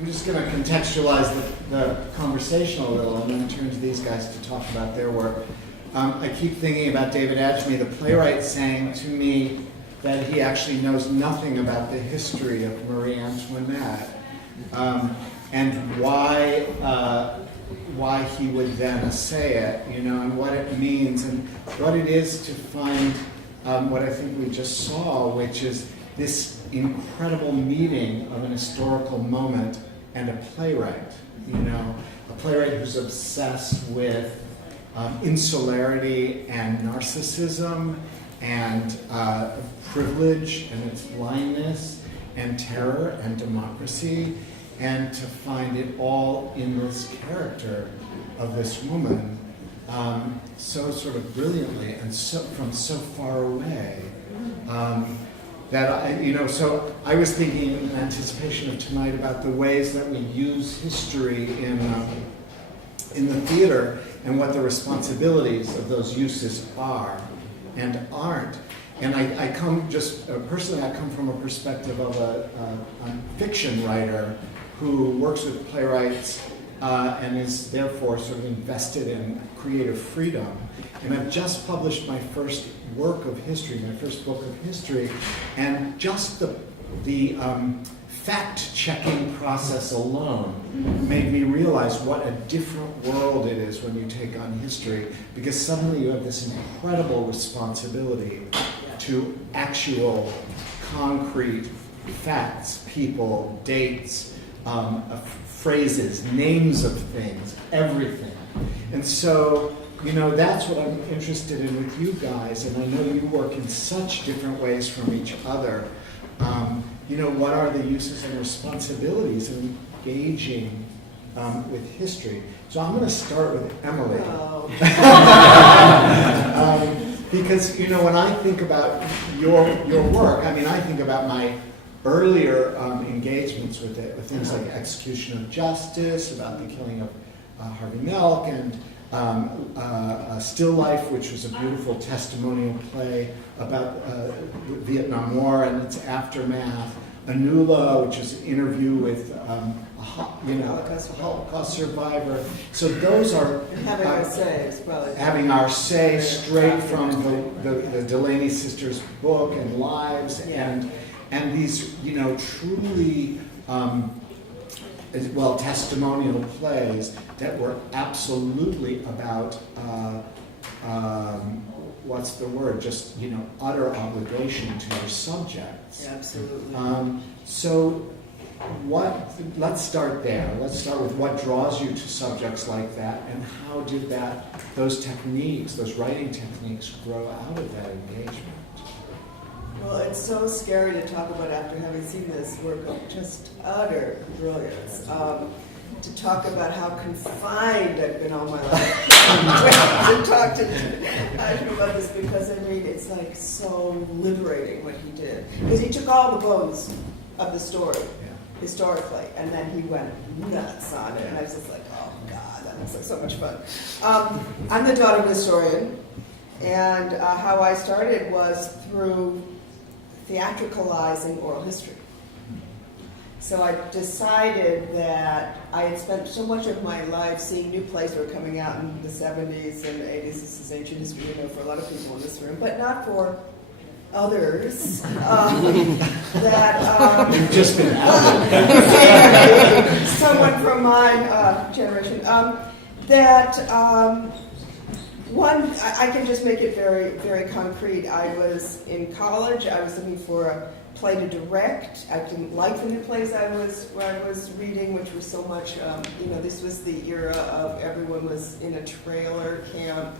I'm just going to contextualize the conversation a little and then turn to these guys to talk about their work. I keep thinking about David Adjemi, the playwright, saying to me that he actually knows nothing about the history of Marie Antoinette and why he would then essay it, and what it means and what it is to find what I think we just saw, which is this incredible meeting of an historical moment and a playwright, a playwright who's obsessed with insularity and narcissism and privilege and its blindness and terror and democracy, and to find it all in this character of this woman so sort of brilliantly and so from so far away. So I was thinking in anticipation of tonight about the ways that we use history in the theater and what the responsibilities of those uses are and aren't. And I come just, personally, I come from a perspective of a fiction writer who works with playwrights and is therefore sort of invested in creative freedom. And I've just published my first work of history, my first book of history, and just the fact-checking process alone made me realize what a different world it is when you take on history, because suddenly you have this incredible responsibility to actual, concrete facts, people, dates, phrases, names of things, everything. And so, that's what I'm interested in with you guys, and I know you work in such different ways from each other. What are the uses and responsibilities of engaging with history? So I'm going to start with Emily. Oh. Because, when I think about your work, I think about my earlier engagements with it, with things like Execution of Justice, about the killing of Harvey Milk, and Still Life, which was a beautiful testimonial play about the Vietnam War and its aftermath. Anula, which is an interview with a Holocaust survivor. So those are having our say is probably having our say straight from the Delaney sisters' book and lives, and these truly testimonial plays that were absolutely about what's the word? Just utter obligation to your subjects. Yeah, absolutely. So, let's start there. Let's start with what draws you to subjects like that, and how did those techniques, those writing techniques, grow out of that engagement? Well, it's so scary to talk about after having seen this work of just utter brilliance. To talk about how confined I've been all my life. to talk to Ashma about this, because it's like so liberating what he did. Because he took all the bones of the story, historically, and then he went nuts on it. And I was just like, oh God, that looks like so much fun. I'm the daughter of a historian, and how I started was through theatricalizing oral history. So I decided that I had spent so much of my life seeing new plays that were coming out in the 70s and 80s. This is ancient history, for a lot of people in this room, but not for others. You've just been outed. Someone from my generation. One, I can just make it very, very concrete. I was in college. I was looking for a play to direct. I didn't like the new plays I was reading, which was so much, this was the era of everyone was in a trailer camp,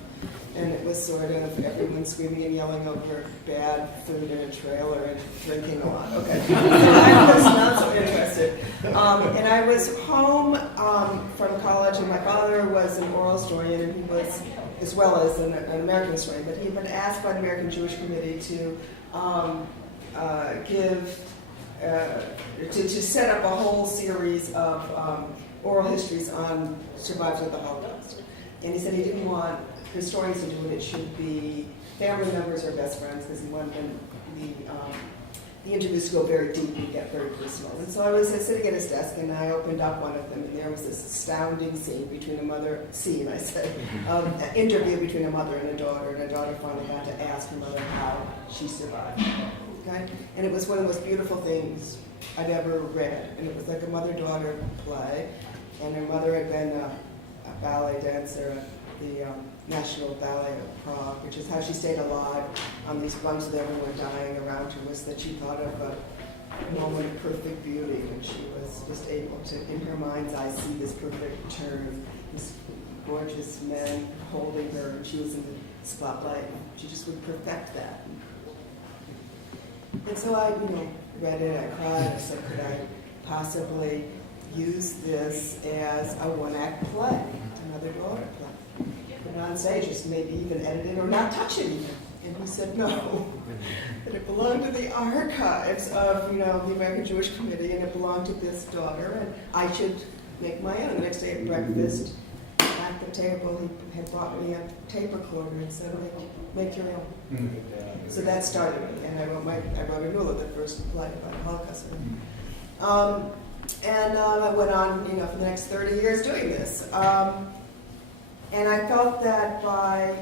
and it was sort of everyone screaming and yelling over bad food in a trailer and drinking a lot. Okay, so I was not so interested. And I was home from college, and my father was an oral historian, and he was, as well as an American historian, but he had been asked by the American Jewish Committee to to set up a whole series of oral histories on survivors of the Holocaust. And he said he didn't want historians to do it. It should be family members or best friends, because he wanted the the interviews go very deep and get very personal. And so I was sitting at his desk, and I opened up one of them, and there was this astounding scene between an interview between a mother and a daughter finally got to ask her mother how she survived. Okay? And it was one of the most beautiful things I'd ever read. And it was like a mother-daughter play, and her mother had been a ballet dancer at the National Ballet of Prague, which is how she stayed alive on these rungs with everyone dying around her, was that she thought of a moment of perfect beauty when she was just able to, in her mind's eye, see this perfect turn, this gorgeous men holding her, and she was in the spotlight, and she just would perfect that. And so I, read it, I cried, I said, could I possibly use this as a one-act play, another daughter play? Put it on stage, just maybe even edit it or not touch it even. And he said no, that it belonged to the archives of, the American Jewish Committee, and it belonged to this daughter, and I should make my own. The next day at breakfast, at the table, he had brought me a tape recorder and said, make your own. Mm-hmm. So that started it, and I wrote a Nula, the first play about the Holocaust. And I went on, for the next 30 years doing this. And I felt that by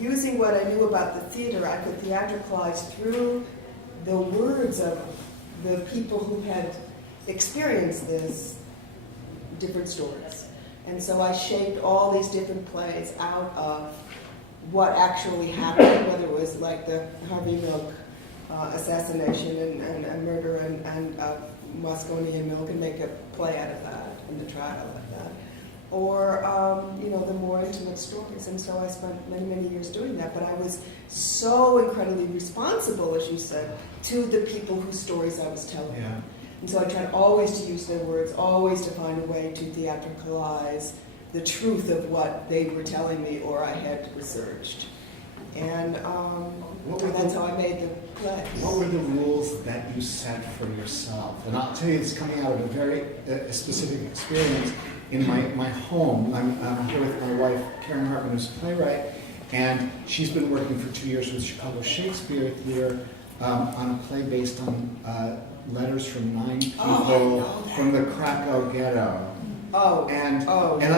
using what I knew about the theater, I could theatricalize through the words of the people who had experienced this, different stories. And so I shaped all these different plays out of what actually happened, whether it was like the Harvey Milk assassination and murder and Mosconian Milk, and make a play out of that, and the trial of that. Or, the more intimate stories. And so I spent many, many years doing that, but I was so incredibly responsible, as you said, to the people whose stories I was telling. Yeah. And so I tried always to use their words, always to find a way to theatricalize the truth of what they were telling me or I had researched. And that's how I made the play. What were the rules that you set for yourself? And I'll tell you, it's coming out of a very specific experience in my home. I'm here with my wife, Karen Hartman, who's a playwright, and she's been working for 2 years with Chicago Shakespeare Theater on a play based on letters from 9 people from the Krakow ghetto. And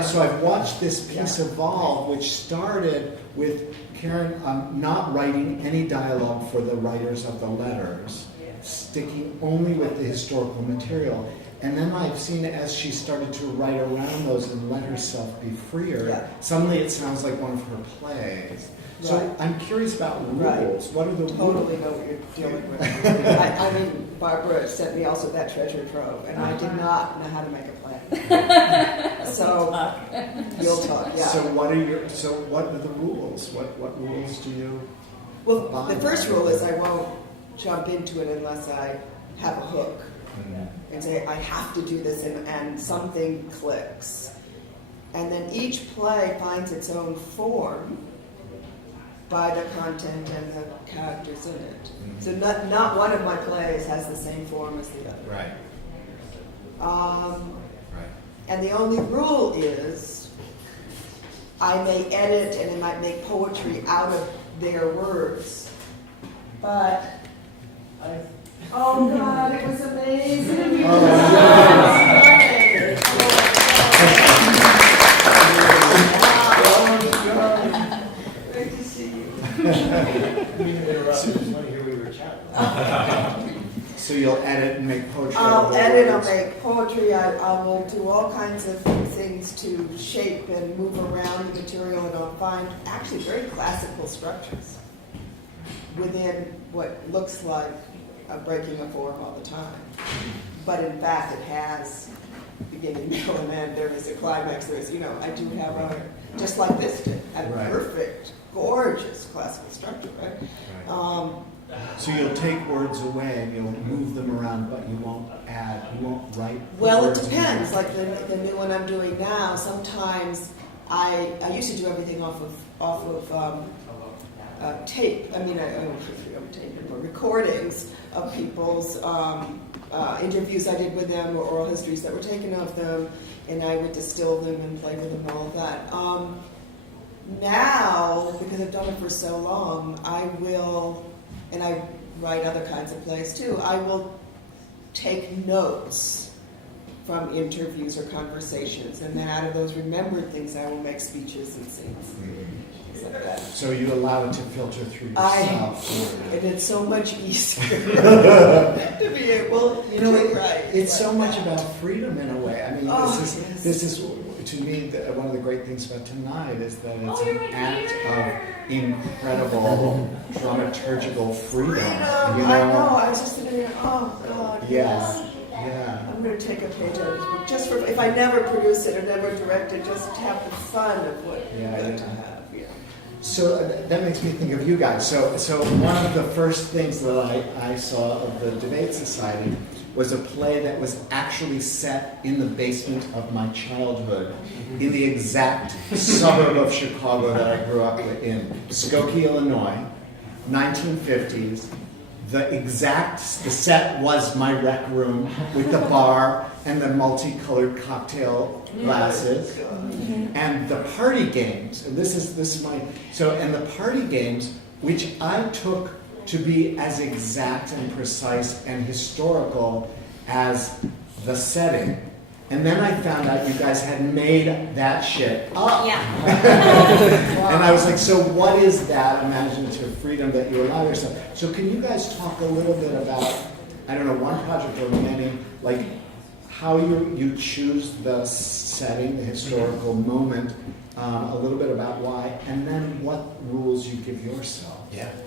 so I've watched this piece evolve, which started with Karen not writing any dialogue for the writers of the letters, sticking only with the historical material. And then I've seen as she started to write around those and let herself be freer, suddenly it sounds like one of her plays. So I'm curious about rules. Right. What are the rules? Totally know what you're dealing with. I mean, Barbara sent me also that treasure trove, and I did not know how to make a play. So you'll talk. Yeah. So what are the rules? What rules do you? Well, the first rule is I won't jump into it unless I have a hook and say I have to do this, and something clicks, and then each play finds its own form by the content and the characters in it. Mm-hmm. So not one of my plays has the same form as the other. Right. And the only rule is I may edit and I might make poetry out of their words. But oh God, it was amazing. So you'll edit and make poetry? I'll edit, I'll make poetry, I will do all kinds of things to shape and move around the material, and I'll find actually very classical structures within what looks like a breaking of form all the time. But in fact it has beginning, middle, and end. There is a climax, there is, I do have a, just like this did, a perfect, gorgeous classical structure, right? So you'll take words away and you'll move them around, but you won't add, you won't write. Well, it depends. Like the new one I'm doing now, sometimes I used to do everything off of tape. I mean, I don't tape anymore. Recordings of people's interviews I did with them, or oral histories that were taken of them, and I would distill them and play with them and all of that. Now, because I've done it for so long, I will. And I write other kinds of plays too, I will take notes from interviews or conversations, and then out of those remembered things, I will make speeches and scenes. Things like that. So you allow it to filter through yourself. And it's so much easier to be able to write. It's so like much that. about freedom in a way. I mean, Yes. this is to me one of the great things about tonight is that it's an act of incredible dramaturgical freedom. You I know. I was just sitting there. Oh God. Yeah. Yeah. I'm going to take a page out of this book just for if I never produce it or never direct it, just to have the fun of what Yeah, you're going yeah. to have. Yeah. So that makes me think of you guys. So one of the first things that I saw of the Debate Society was a play that was actually set in the basement of my childhood, in the exact suburb of Chicago that I grew up in, Skokie, Illinois, 1950s. The set was my rec room with the bar and the multicolored cocktail glasses and the party games. And this is my and the party games, which I took to be as exact and precise and historical as the setting. And then I found out you guys had made that shit up. Yeah. And I was like, so what is that imaginative freedom that you allow yourself? So can you guys talk a little bit about, I don't know, one project or many, like how you choose the setting, the historical moment, a little bit about why, and then what rules you give yourself.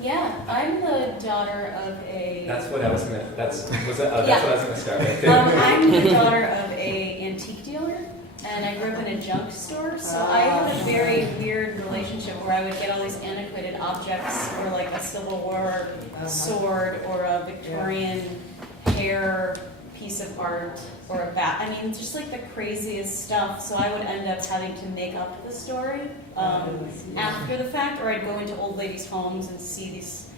Yeah, I'm the daughter of a. That's what I was gonna. That's what I was gonna start with. I'm the daughter of a antique dealer, and I grew up in a junk store. So I had a very weird relationship where I would get all these antiquated objects, or like a Civil War sword, or a Victorian hair piece of art, or a bat. I mean, just like the craziest stuff. So I would end up having to make up the story after the fact, or I'd go into old ladies' homes and see these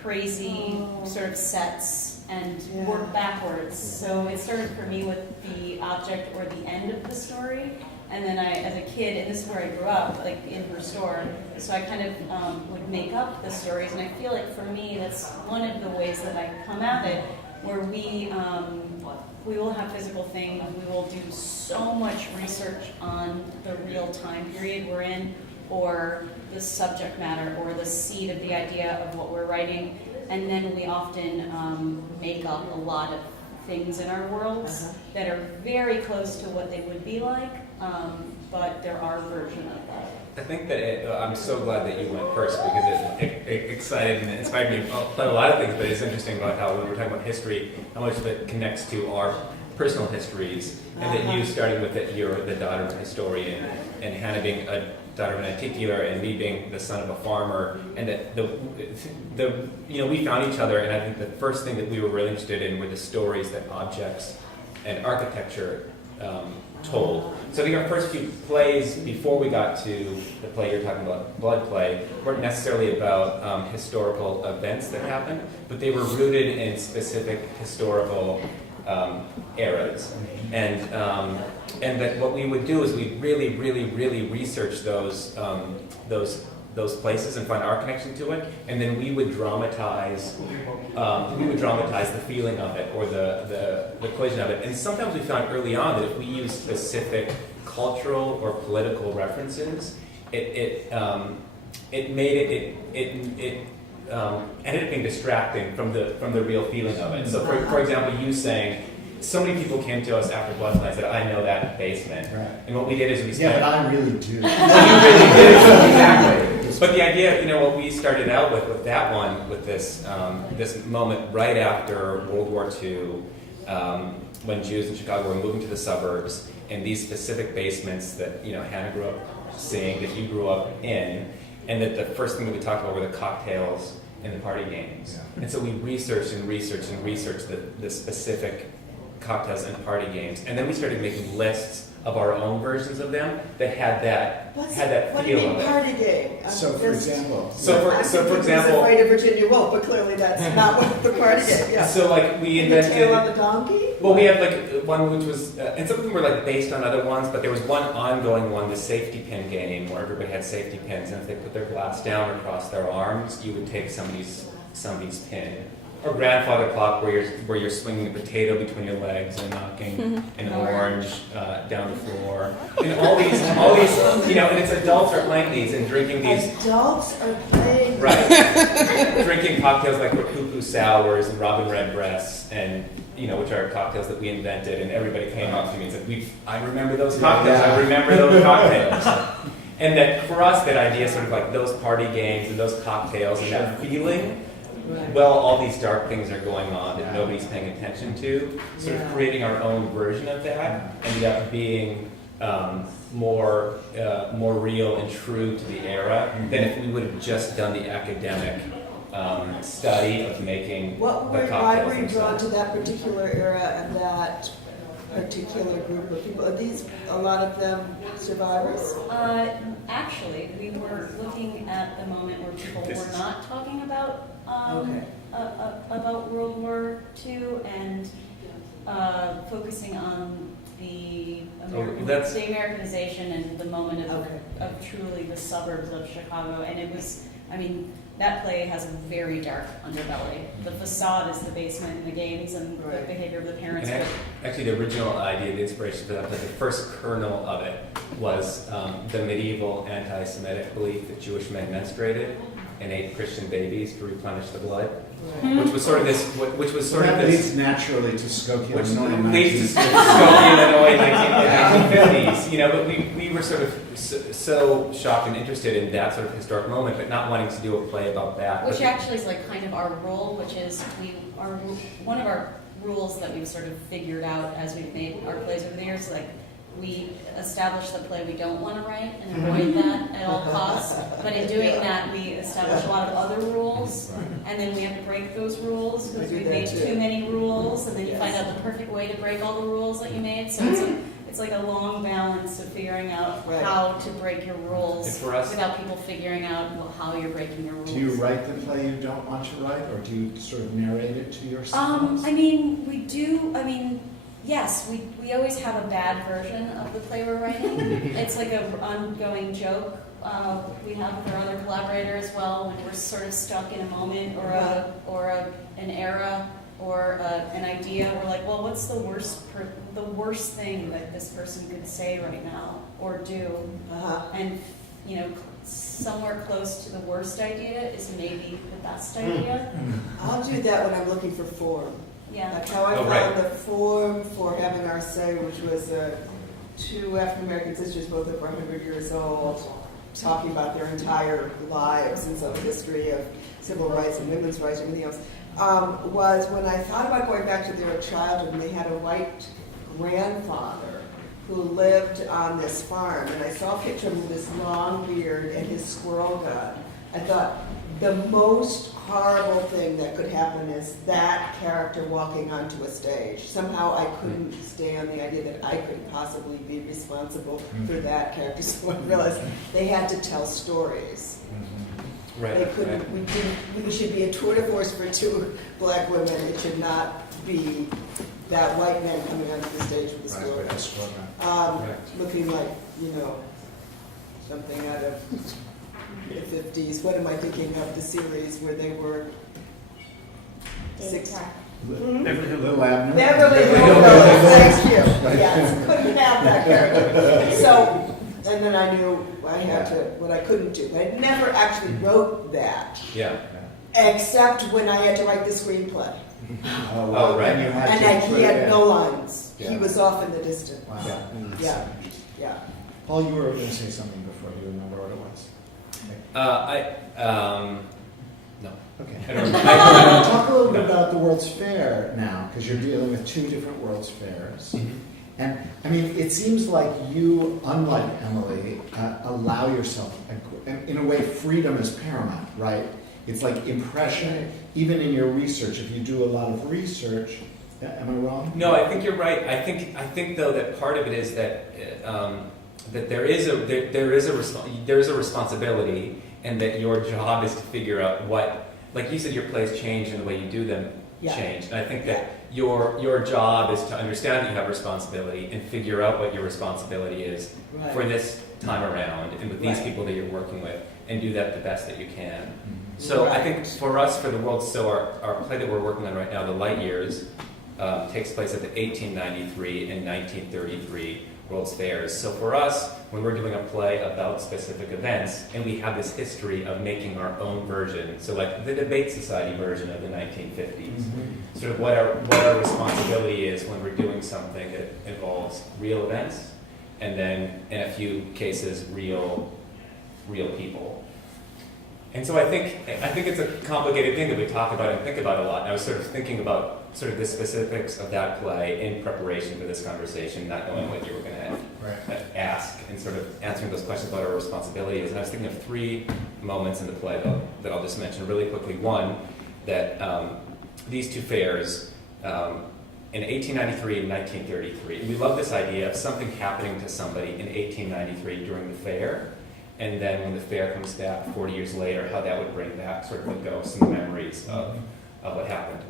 crazy sort of sets and work backwards. So it started for me with the object or the end of the story. And then I, as a kid, and this is where I grew up, like in her store, so I kind of would make up the stories. And I feel like for me, that's one of the ways that I come at it, where we will have physical things, we will do so much research on the real time period we're in, or the subject matter, or the seed of the idea of what we're writing, and then we often make up a lot of things in our worlds that are very close to what they would be like, but they're our version of that. I think that I'm so glad that you went first because it excited and inspired me about a lot of things, but it's interesting about how when we're talking about history, how much of it connects to our personal histories, and that you starting with that you're the daughter of a historian, and Hannah being a daughter of an antique dealer, and me being the son of a farmer, and that we found each other, and I think the first thing that we were really interested in were the stories that objects and architecture told. So I think our first few plays, before we got to the play you're talking about, Blood Play, weren't necessarily about historical events that happened, but they were rooted in specific historical eras. And that what we would do is we really, really, really research those places and find our connection to it, and then we would dramatize the feeling of it, or the equation of it. And sometimes we found early on that if we use specific cultural or political references, it ended up being distracting from the real feeling of it. So for example, you saying, so many people came to us after Blood Play and said, I know that basement. Right. And what we did is we spent... Yeah, but I really do. You really did, exactly. But the idea, what we started out with that one, with this moment right after World War II, when Jews in Chicago were moving to the suburbs, and these specific basements that Hannah grew up seeing, that you grew up in, and that the first thing that we talked about were the cocktails and the party games. Yeah. And so we researched the specific cocktails and party games, and then we started making lists of our own versions of them that had that What feel do you mean of it. party game? So for example, For example, way to Virginia Wolf, but clearly that's not what the party game. Yeah. so like we And the tail on invented. the donkey. Well, we had like one which was, and some of them were like based on other ones, but there was one ongoing one, the safety pin game, where everybody had safety pins, and if they put their glass down across their arms, you would take somebody's pin or grandfather clock where you're swinging a potato between your legs and knocking an orange down the floor. And all these, and it's adults are playing these and drinking these. Adults are playing. Right. Drinking cocktails like Cuckoo Sours and Robin Redbreasts and, which are cocktails that we invented, and everybody came up to me and said, I remember those cocktails, I remember those cocktails. And that for us, that idea, sort of like those party games and those cocktails and that feeling, well, all these dark things are going on that nobody's paying attention to, sort of creating our own version of that, ended up being more real and true to the era than if we would have just done the academic study of making the cocktails Why were you drawn themselves. to that particular era and that particular group of people? Are these, a lot of them, survivors? Actually, we were looking at the moment where people were not talking about about World War II and focusing on the Americanization and the moment of truly the suburbs of Chicago. And it was, that play has a very dark underbelly. The facade is the basement and the games and the behavior of the parents. And actually, the original idea, the inspiration for that, the first kernel of it was the medieval anti-Semitic belief that Jewish men menstruated and ate Christian babies to replenish the blood, which was sort of this. That leads naturally to Skokie, which Illinois. leads to Skokie, Illinois, 1950s. But we were sort of so shocked and interested in that sort of historic moment, but not wanting to do a play about that. Which actually is like kind of our role, which is one of our rules that we've sort of figured out as we've made our plays over the years. Like we establish the play we don't want to write and avoid that at all costs. But in doing that, we establish a lot of other rules, and then we have to break those rules because we've made too many rules, and then you find out the perfect way to break all the rules that you made. So it's like a long balance of figuring out how to break your rules without people figuring out how you're breaking your rules. Do you write the play you don't want to write, or do you sort of narrate it to yourselves? We do. Yes, we always have a bad version of the play we're writing. It's like an ongoing joke we have with our other collaborator as well when we're sort of stuck in a moment or an era or an idea. We're like, well, what's the worst thing that this person could say right now or do? And somewhere close to the worst idea is maybe the best idea. I'll do that when I'm looking for form. Yeah. Like how I found the form for having our say, which was two African-American sisters, both over 100 years old, talking about their entire lives and some history of civil rights and women's rights and everything else, was when I thought about going back to their childhood, and they had a white grandfather who lived on this farm, and I saw a picture of him with this long beard and his squirrel gun. I thought, the most horrible thing that could happen is that character walking onto a stage. Somehow I couldn't stand the idea that I could possibly be responsible for that character. So I realized they had to tell stories. They couldn't. We should be a tour de force for two black women. It should not be that white man coming onto the stage with a squirrel, looking like something out of the 50s. What am I thinking of? The series where they were six. Little Abner. Beverly Hillbillies. Thank you. Yes, couldn't have that character. So, and then I knew I had to. What I couldn't do. I never actually wrote that. Except when I had to write the screenplay. And he had no lines. He was off in the distance. Wow. Yeah. Paul, you were going to say something before. Do you remember what it was? No. Okay. Talk a little bit about the World's Fair now, because you're dealing with two different World's Fairs. And it seems like you, unlike Emily, allow yourself, in a way, freedom is paramount, right? It's like impression, even in your research. If you do a lot of research, am I wrong? No, I think you're right. I think though that part of it is that that there is a responsibility, and that your job is to figure out what, like you said, your plays change and the way you do them change. And I think that your job is to understand that you have responsibility and figure out what your responsibility is for this time around and with these people that you're working with, and do that the best that you can. So I think for us, for the world, so our play that we're working on right now, The Light Years, takes place at the 1893 and 1933 World's Fairs. So for us, when we're doing a play about specific events, and we have this history of making our own version, so like the Debate Society version of the 1950s, sort of what our responsibility is when we're doing something that involves real events, and then in a few cases, real people. And so I think it's a complicated thing that we talk about and think about a lot. And I was sort of thinking about sort of the specifics of that play in preparation for this conversation, not knowing what you were going to ask, and sort of answering those questions about our responsibilities. And I was thinking of 3 moments in the play that I'll just mention really quickly. One, that these 2 fairs, in 1893 and 1933, we love this idea of something happening to somebody in 1893 during the fair, and then when the fair comes back 40 years later, how that would bring back sort of the ghosts and the memories of what happened.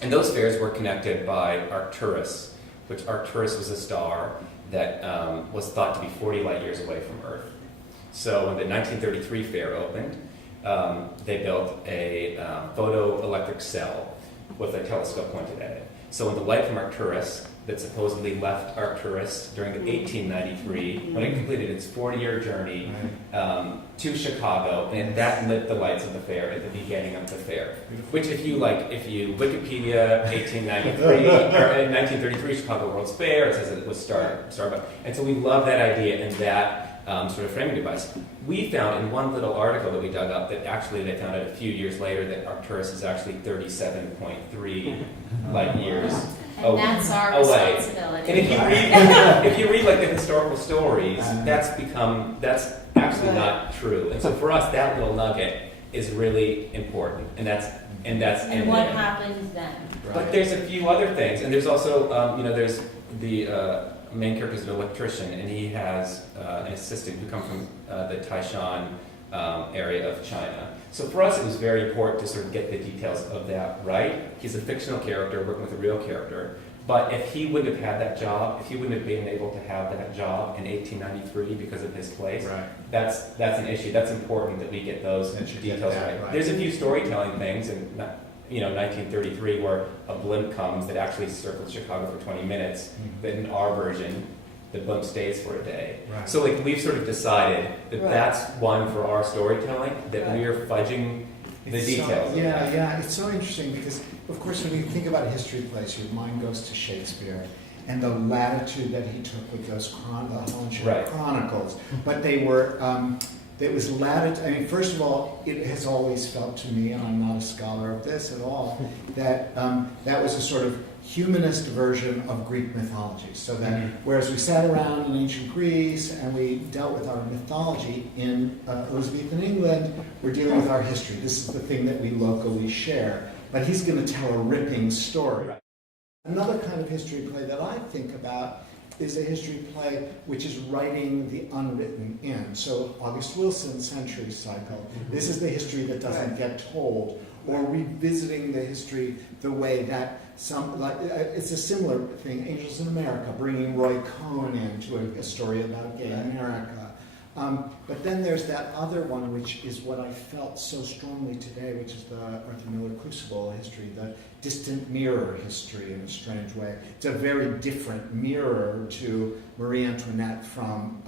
And those fairs were connected by Arcturus, which Arcturus was a star that was thought to be 40 light years away from Earth. So when the 1933 fair opened, they built a photoelectric cell with a telescope pointed at it. So when the light from Arcturus that supposedly left Arcturus during the 1893, when it completed its 40-year journey to Chicago, and that lit the lights of the fair at the beginning of the fair. Which, if you Wikipedia 1893 or 1933 Chicago World's Fair, it says that it was started. And so we love that idea and that sort of framing device. We found in one little article that we dug up that actually they found out a few years later that Arcturus is actually 37.3 light years. And that's our away. responsibility. And if you read like the historical stories, that's actually not true. And so for us, that little nugget is really important, and that's in what there. happens then? But there's a few other things, and there's also there's the main character is an electrician, and he has an assistant who come from the Taishan area of China. So for us, it was very important to sort of get the details of that right. He's a fictional character working with a real character. But if he wouldn't have had that job, if he wouldn't have been able to have that job in 1893 because of his place, that's an issue. That's important that we get those details right. There's a few storytelling things in 1933 where a blimp comes that actually circles Chicago for 20 minutes. But in our version, the blimp stays for a day. So we've sort of decided that that's one for our storytelling, that we're fudging the details. It's so interesting because, of course, when you think about history plays, your mind goes to Shakespeare and the latitude that he took with those Hollandshire Chronicles. But they were, it was latitude. I mean, first of all, it has always felt to me, and I'm not a scholar of this at all, that that was a sort of humanist version of Greek mythology. So that whereas we sat around in ancient Greece and we dealt with our mythology in Elizabethan England, we're dealing with our history. This is the thing that we locally share. But he's going to tell a ripping story. Another kind of history play that I think about is a history play which is writing the unwritten end. So August Wilson's Century Cycle. This is the history that doesn't get told, or revisiting the history the way that it's a similar thing. Angels in America, bringing Roy Cohn into a story about gay America. But then there's that other one, which is what I felt so strongly today, which is the Arthur Miller Crucible history, the distant mirror history in a strange way. It's a very different mirror to Marie Antoinette from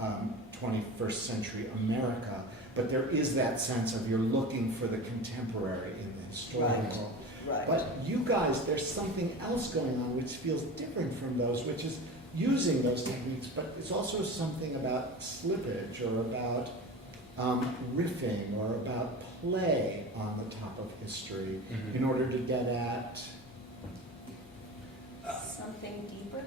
21st century America, but there is that sense of you're looking for the contemporary in the historical. Right. But you guys, there's something else going on which feels different from those, which is using those techniques, but it's also something about slippage or about riffing or about play on the top of history in order to get at something deeper.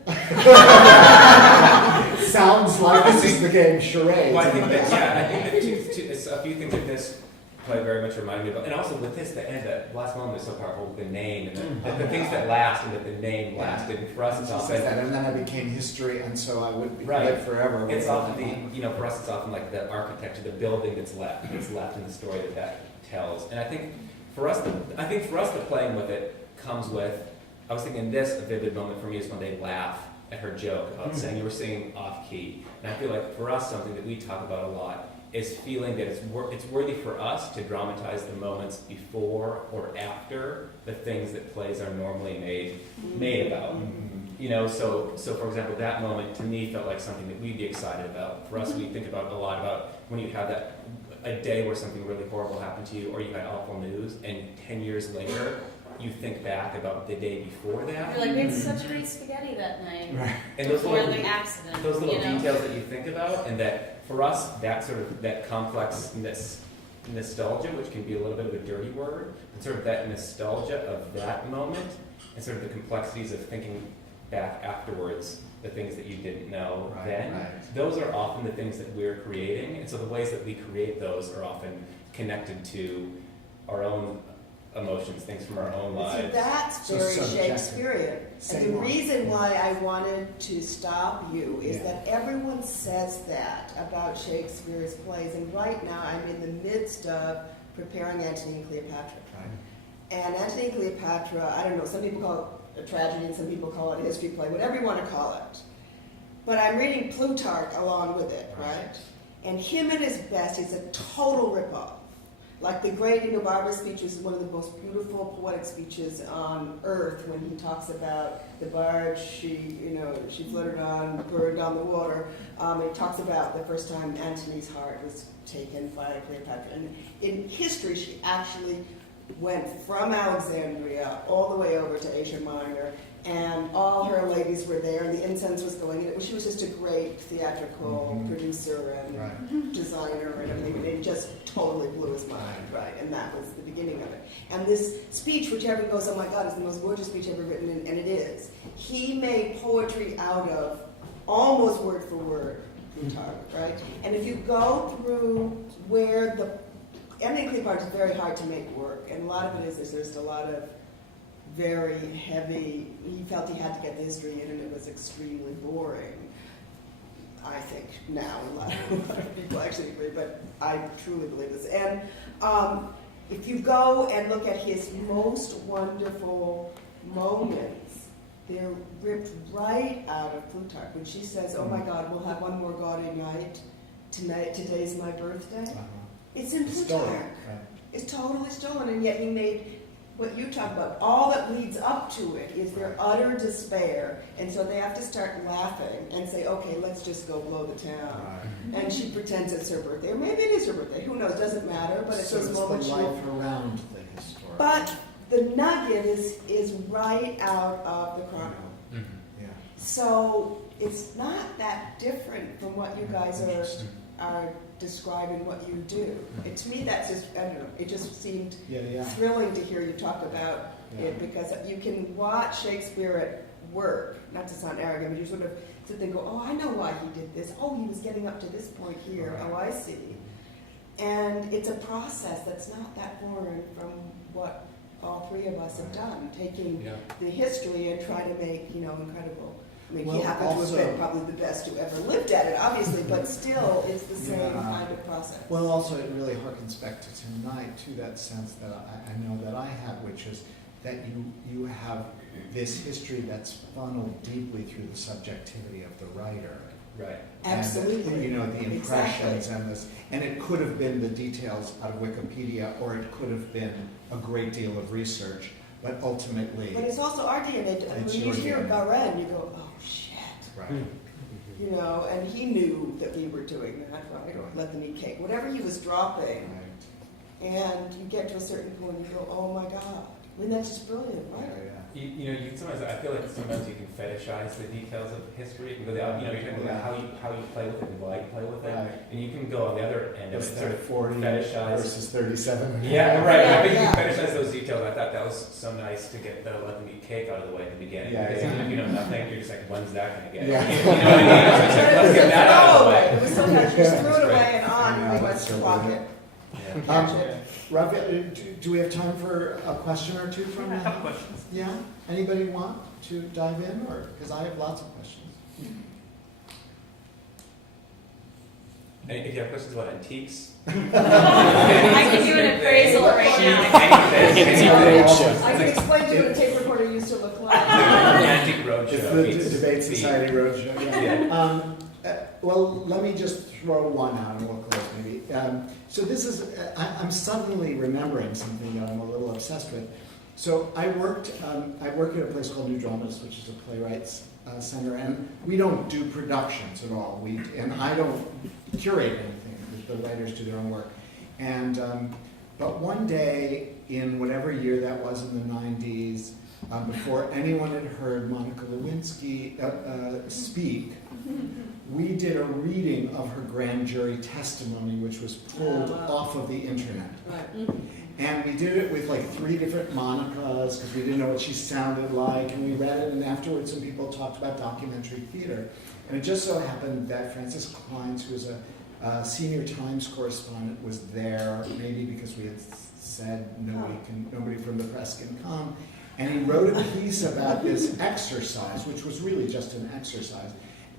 Sounds like this is the game charades. Well, I think that it's a few things that this play very much reminded me of, and also with this, the last moment is so powerful with the name and the things that last and that the name lasted. And for us, it's often that, and then I became history, and so I would live forever. It's often for us, it's often like the architecture, the building that's left in the story that tells. And I think for us, the playing with it comes with. I was thinking a vivid moment for me is when they laugh at her joke about saying you were singing off key. And I feel like for us, something that we talk about a lot is feeling that it's worthy for us to dramatize the moments before or after the things that plays are normally made about. You know, so for example, that moment to me felt like something that we'd be excited about. For us, we think about a lot about when you have a day where something really horrible happened to you, or you had awful news, and 10 years later, you think back about the day before that. You're like, we had such great spaghetti that night. Right. And those Before little, the accident. those little you know? details that you think about, and that for us, that sort of that complex nostalgia, which can be a little bit of a dirty word, but sort of that nostalgia of that moment, and sort of the complexities of thinking back afterwards, the things that you didn't know then. Right. Those are often the things that we're creating, and so the ways that we create those are often connected to our own emotions, things from our own So lives. that's So very subjective. Shakespearean. Same And the one. reason why I wanted to stop you is Yeah. that everyone says that about Shakespeare's plays, and right now I'm in the midst of preparing Antony and Cleopatra. Right. And Antony and Cleopatra, I don't know, some people call it a tragedy and some people call it a history play, whatever you want to call it. But I'm reading Plutarch along with it, right? And him at his best, he's a total ripoff. Like the great Barber's speech is one of the most beautiful poetic speeches on earth when he talks about the barge she floated on, burned on the water. It talks about the first time Antony's heart was taken by Cleopatra. And in history, she actually went from Alexandria all the way over to Asia Minor, and all her ladies were there, and the incense was going in. She was just a great theatrical producer and Right. designer and everything, and it just totally blew his mind, right? And that was the beginning of it. And this speech, which everyone goes, oh my God, it's the most gorgeous speech ever written, and it is. He made poetry out of almost word for word Plutarch, right? And if you go through where Antony and Cleopatra is very hard to make work, and a lot of it is there's a lot of very heavy, he felt he had to get the history in, and it was extremely boring. I think now a lot of people actually agree, but I truly believe this. And if you go and look at his most wonderful moments, they're ripped right out of Plutarch. When she says, oh my God, we'll have one more gaudy night, today's my birthday. Uh-huh. It's in Plutarch. Stolen. Right. It's totally stolen, and yet he made what you talk about. All that leads up to it is their utter despair, and so they have to start laughing and say, okay, let's just go blow the town. Right. And she pretends it's her birthday, or maybe it is her birthday, who knows, doesn't matter, but it's So this it's moment the she life around the historical. But the nugget is right out of the Chronicle. Yeah. So it's not that different from what you guys Interesting. are describing what you do. To me, that's just, I don't know, it just seemed Yeah. thrilling to hear you talk about Yeah. it, because you can watch Shakespeare at work, not to sound arrogant, but you sort of sit there and go, oh, I know why he did this. Oh, he was getting up to this point here. Right. Oh, I see. And it's a process that's not that foreign from what all three of us have done, taking the history and try to make, incredible. I mean, Well, he happens to also- have been probably the best who ever lived at it, obviously, but still, it's the same Yeah. kind of process. Well, also, it really harkens back to tonight, to that sense that I know that I have, which is that you have this history that's funneled deeply through the subjectivity of the writer. Right. Absolutely. And, the impressions Exactly. and this, and it could have been the details out of Wikipedia, or it could have been a great deal of research, but ultimately, But it's also our DNA. It's When you your hear DNA. Garen, you go, oh, shit. right. And he knew that we were doing that, right? Right. Let them eat cake. Whatever he was dropping, Right. and you get to a certain point and you go, oh my God. I mean, that's just brilliant, Yeah, right? yeah. You sometimes I feel like sometimes you can fetishize the details of history. You can go the, you're talking about how you play with it and why you play with it, Right. and you can go on the other end of it, It's sort of 40 fetishize. versus 37. Yeah, right. I think Yeah. you fetishize those details. I thought that was so nice to get the let them eat cake out of the way at the beginning. Yeah, because yeah. even if you know nothing, you're just like, when's that gonna get? Yeah. You know what I mean? It's like, let's get that out of the way. It was sometimes you just threw it That's away great. and on, Yeah, and they went that's to so pocket. Yeah. Catch it. Raphael, do we have time for a question or two from A couple questions. Yeah? Anybody want to dive in, or, because I have lots of questions. And if you have questions about antiques, I can do an appraisal right now. I can explain to you what a tape recorder used to look like. Antique Roadshow. It's the meets Debate the- Society Roadshow. Yeah. Yeah. Well, let me just throw one out, and we'll close maybe. So this is, I'm suddenly remembering something that I'm a little obsessed with. So I work at a place called New Dramas, which is a playwrights center, and we don't do productions at all. And I don't curate anything. The writers do their own work. And but one day in whatever year that was in the 90s, before anyone had heard Monica Lewinsky speak, we did a reading of her grand jury testimony, which was pulled off of the internet. Right. And we did it with like 3 different Monicas because we didn't know what she sounded like. And we read it, and afterwards some people talked about documentary theater. And it just so happened that Francis Kleins, who was a senior Times correspondent, was there, maybe because we had said nobody from the press can come. And he wrote a piece about this exercise, which was really just an exercise.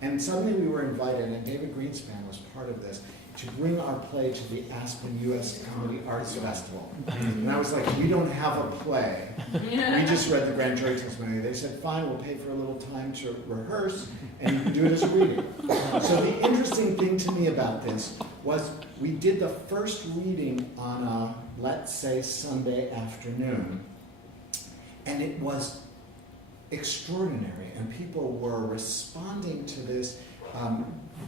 And suddenly we were invited, and David Greenspan was part of this, to bring our play to the Aspen U.S. Comedy Arts Festival. And I was like, we don't have a play. We just read the grand jury testimony. They said, fine, we'll pay for a little time to rehearse, and you can do it as a reading. So the interesting thing to me about this was we did the first reading on a, let's say, Sunday afternoon, and it was extraordinary, and people were responding to this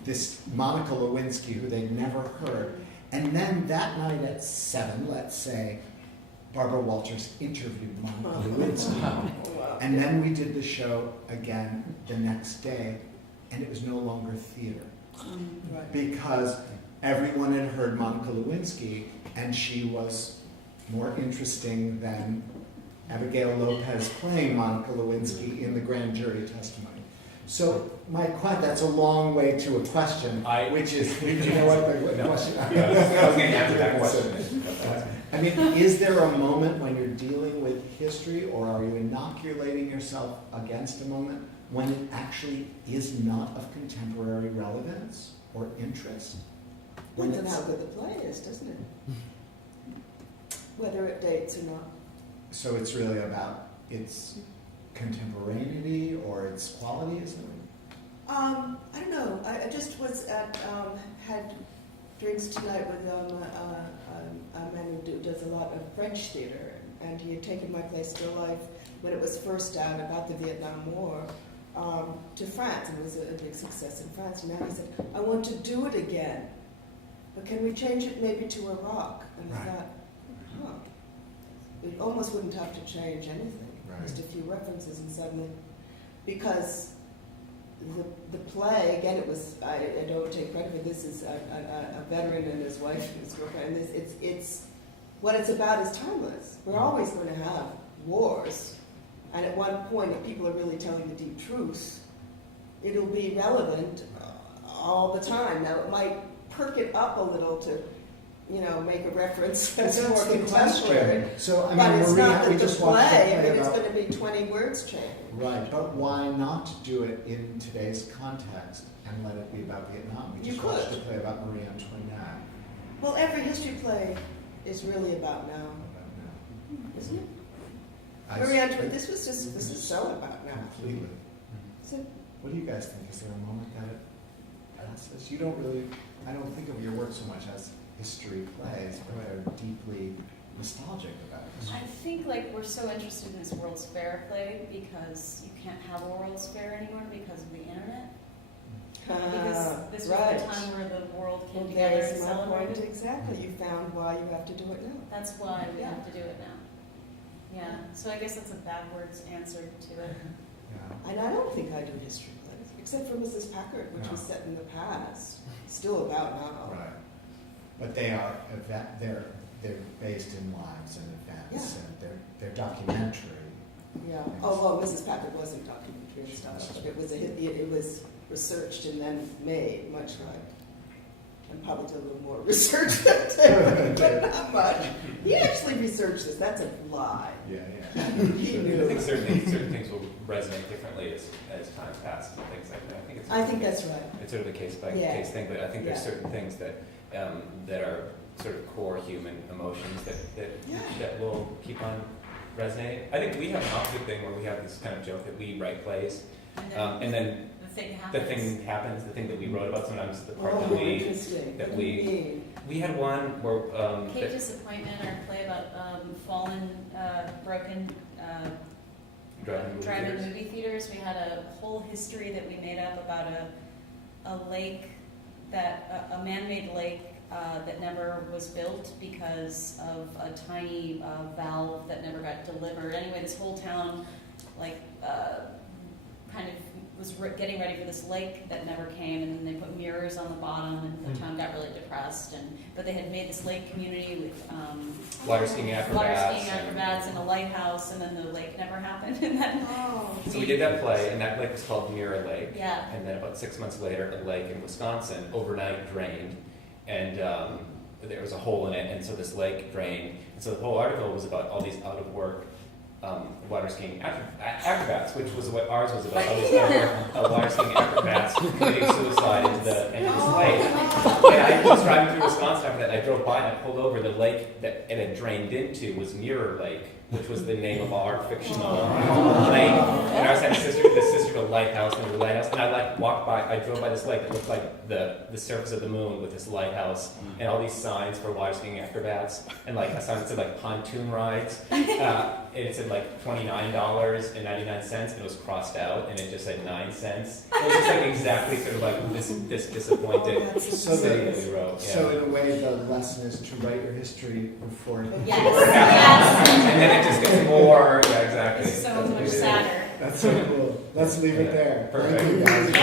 this Monica Lewinsky, who they'd never heard. And then that night at 7, let's say, Barbara Walters interviewed Monica Lewinsky. And then we did the show again the next day, and it was no longer theater. Because everyone had heard Monica Lewinsky, and she was more interesting than Abigail Lopez playing Monica Lewinsky in the grand jury testimony. So that's a long way to a question, which is, do you know what the question? I was going to answer that question. I mean, is there a moment when you're dealing with history, or are you inoculating yourself against a moment when it actually is not of contemporary relevance or interest? Depends on how good the play is, doesn't it? Whether it dates or not. So it's really about its contemporaneity or its quality, isn't it? I don't know. I just was at had drinks tonight with a man who does a lot of French theater, and he had taken my play Still Life when it was first out about the Vietnam War to France, and it was a big success in France. And now he said, "I want to do it again, but can we change it maybe to Iraq?" And I thought, it almost wouldn't have to change anything. Right. Just a few references, and suddenly, because the play, again, it was, I don't take credit for this, is a veteran and his wife and his girlfriend, and it's what it's about is timeless. We're always going to have wars, and at one point, if people are really telling the deep truth, it'll be relevant all the time. Now, it might perk it up a little to, make a reference that's more contemporary. So, I But mean, it's Maria, not we that the just watched the play, I play mean, it's about... going to be 20 words change. Right, but why not do it in today's context and let it be about Vietnam? We You just watched could. a play about Marie Antoinette. Well, every history play is really about now, isn't it? Marie Antoinette, this is so about now. Completely. So, What do you guys think? Is there a moment that it passes? I don't think of your work so much as history plays, but they're deeply nostalgic about I it. think we're so interested in this World's Fair play because you can't have a World's Fair anymore because of the internet. Because this was right. the time where the world came Well, together and there's my point. celebrated. Exactly. You found why you have to do it now. That's why we have to do it now. Yeah, so I guess that's a backwards answer to it. Yeah. And I don't think I do history plays, except for Mrs. Packard, which No. was set in the past, still about now. Right. But they're based in lives and events, Yeah. and they're documentary. Yeah. Oh well, Mrs. Packard wasn't documentary and stuff. It was researched and then made, much like, and probably did a little more research than David, but not much. He actually researched this. That's a lie. Yeah. He I knew. think certain things will resonate differently as time passes and things like that. I think that's right. It's sort of a case by Yeah. case thing, but I think there's Yeah. certain things that that are sort of core human emotions that Yeah. that will keep on resonating. I think we have an opposite thing where we have this kind of joke that we write plays, And and then the thing the happens. thing happens, the thing that we wrote about, sometimes the part Oh, that we, interesting. that What do you we- mean? we had one where, Cage Disappointment, our play about fallen, broken drive-in drive-in movie movie theaters. We had a whole history that we made up about a lake that a man-made lake that never was built because of a tiny valve that never got delivered. Anyway, this whole town kind of was getting ready for this lake that never came, and then they put mirrors on the bottom, and the town got really depressed. But they had made this lake community with water skiing acrobats and a lighthouse, and then the lake never happened. And then So we did that play, and that lake was called Mirror Lake. yeah. And then about 6 months later, a lake in Wisconsin overnight drained, and there was a hole in it, and so this lake drained. And so the whole article was about all these out-of-work water skiing acrobats, which was what ours was about. All these out-of-work water skiing acrobats committing suicide into the lake. And I was driving through Wisconsin after that, and I drove by and I pulled over. The lake that it had drained into was Mirror Lake, which was the name of our fictional lake. And ours had a sister to a lighthouse, and the lighthouse. And I walked by. I drove by this lake that looked like the surface of the moon with this lighthouse and all these signs for water skiing acrobats, and like a sign that said like pontoon rides. And it said like $29.99, and it was crossed out, and it just said 9 cents. It was just like exactly sort of like this disappointed So thing that we wrote. So in a way, the lesson is to write your history before. Yes. And then it just gets more. Yeah, exactly. It's so much sadder. That's so cool. Let's leave it there. Perfect. Thank you guys.